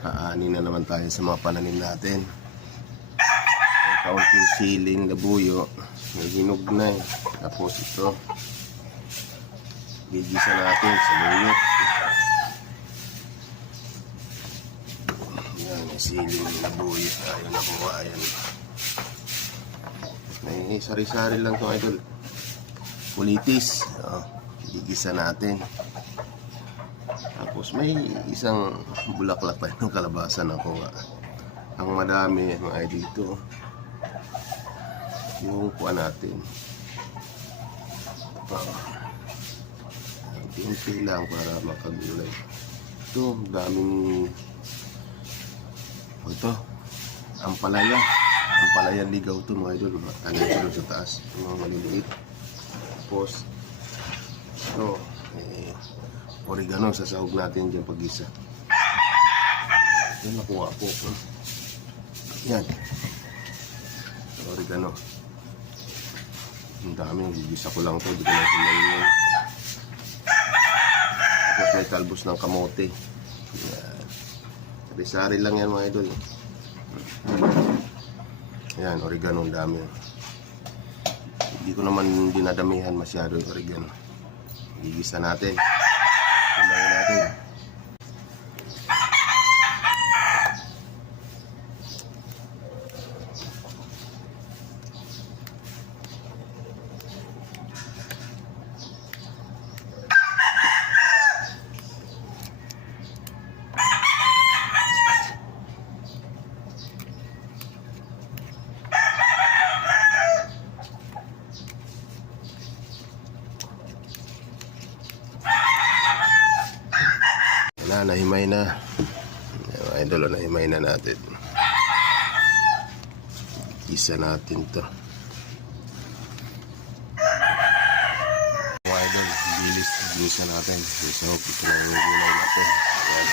Nakaani na naman tayo sa mga pananim natin. May kaunting siling na buyo. May hinog na eh. Tapos ito, gigisa natin sa luyot. Yan, may siling na buyo. Ayun na po, ayan. May sari-sari lang ito, idol. Kulitis. Gigisa natin. Tapos may isang bulaklak tayo ng kalabasa na kuha. Ang madami mga dito. Yung kuha natin. Unti lang para makagulay. Ito, daming ito, ampalaya. Ampalaya ligaw ito mga idol. Tanim ito sa taas. Mga maliliit. Tapos ito, oregano, sasahog natin dyan pag-isa. Yan, nakuha po. Yan. Oregano. Ang dami, gigisa ko lang ito. Di ko na sinayin. Tapos may talbos ng kamote. Yan. Sari-sari lang yan mga idol. Yan, oregano, ang dami. Hindi ko naman dinadamihan masyado yung oregano. Gigisa natin. Kumain natin. Nahimay na. Idol, nahimay na natin. Isa natin to. Idol, bilis na natin. So, ito na yung gulay natin. Ayan.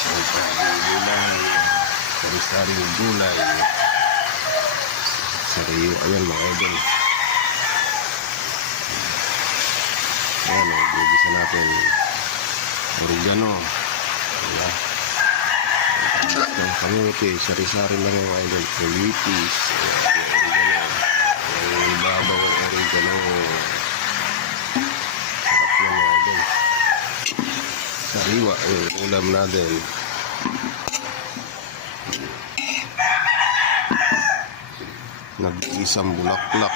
So, ito yung gulay. Sari-sari yung gulay. Sariyo. Ayan mga idol. Ayan, gigisa natin. Oregano. Ayan. Ang kamote, sari-sari na rin mga idol. Kulitis. Oregano. Ang babaw ng oregano. Sarap yan mga idol. Sariwa yung ulam natin. Nag-isang bulaklak.